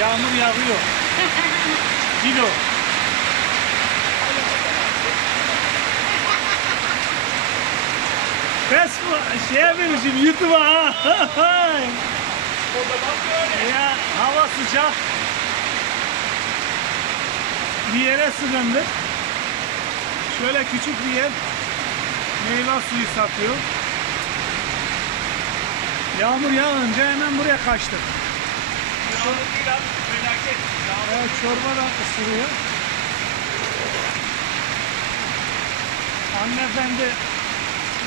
Yağmur yağıyor. Kilo. Facebook şeye vereceğim YouTube'a ha. ya hava sıcak. Bir yere sığındık. Şöyle küçük bir yer. Meyve suyu satıyor. Yağmur yağınca hemen buraya kaçtık. Yağmur değil abi. Felaket. Yağmur. Evet çorba da ısırıyor. Hanımefendi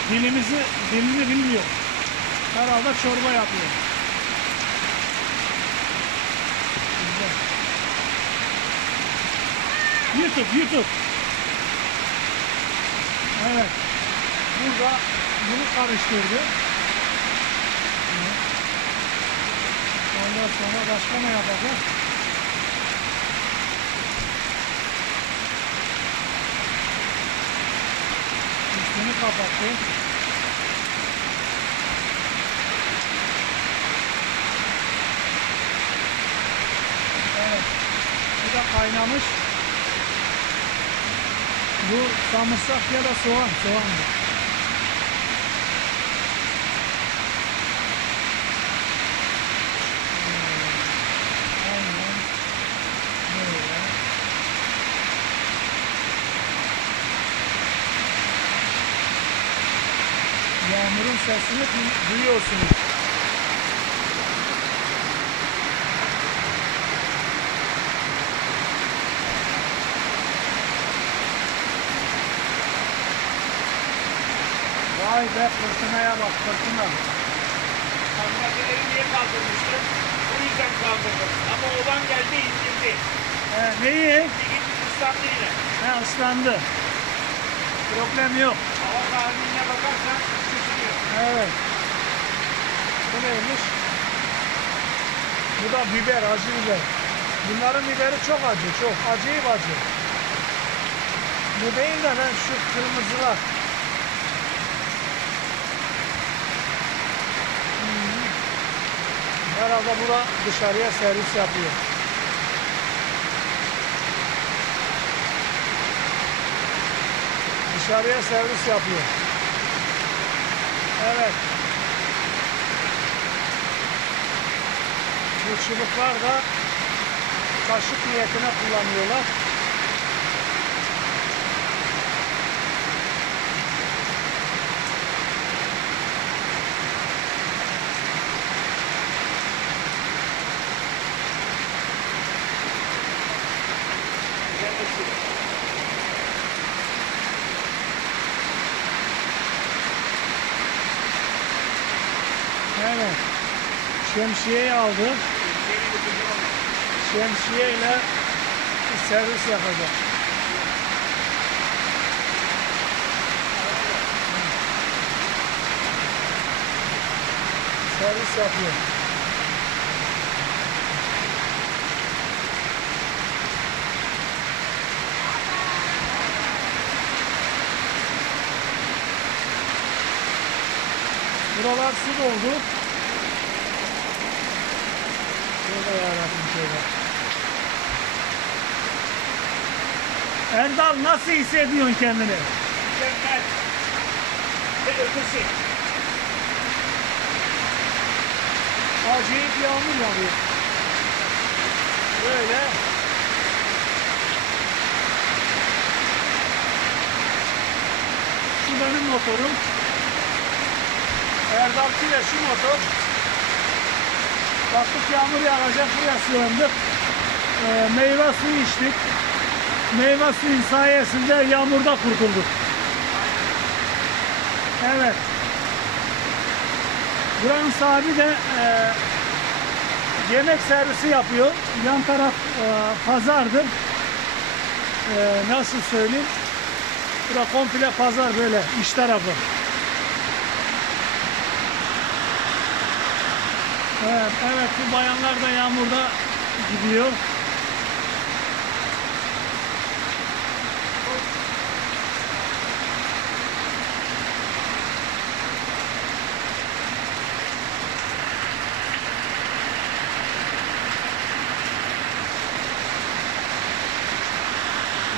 dilimizi, dilini bilmiyor. Herhalde çorba yapıyor. YouTube, YouTube. Evet. Burada bunu karıştırdı. Ondan sonra başka ne yapacak? Üstünü kapattı. Evet. Bu da kaynamış. Bu samırsak ya da soğan. Soğan bu. Hmm, Aynen. Böyle. Yağmurun sesini duy- duyuyorsunuz. Vay be fırtınaya bak fırtına. Kamyoneleri niye kaldırmıştı? Bu yüzden kaldırdım. Ama oğlan geldi indirdi. He, neyi? Bir git ıslandı yine. He ıslandı. Problem yok. Hava tahminine bakarsan. Bu neymiş? Bu da biber, acı biber. Bunların biberi çok acı, çok. Acayip acı. Bu değil de ben şu kırmızılar. Hmm. Herhalde bu da dışarıya servis yapıyor. Dışarıya servis yapıyor. Evet. Çubuklar da kaşık niyetine kullanıyorlar. Evet. Şemsiyeyi aldı. Şemsiye ile servis yapacak. Servis yapıyor. Buralar su doldu. Şurada yarabbim şöyle. Erdal nasıl hissediyorsun kendini? Mükemmel. Ve ötesi. Acayip yağmur yağıyor. Böyle. Şu benim motorum. Erdal'ki de şu motor. Baktık yağmur yağacak buraya sığındık. Ee, meyve suyu içtik. Meyve suyun sayesinde yağmurda kurtulduk. Evet. Buranın sahibi de e, yemek servisi yapıyor. Yan taraf e, pazardır. E, nasıl söyleyeyim? Bura komple pazar böyle iç tarafı. Evet, evet bu bayanlar da yağmurda gidiyor.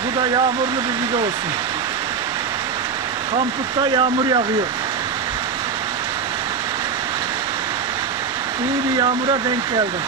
Bu da yağmurlu bir video olsun. Kamputta yağmur yağıyor. İyi bir yağmura denk geldim.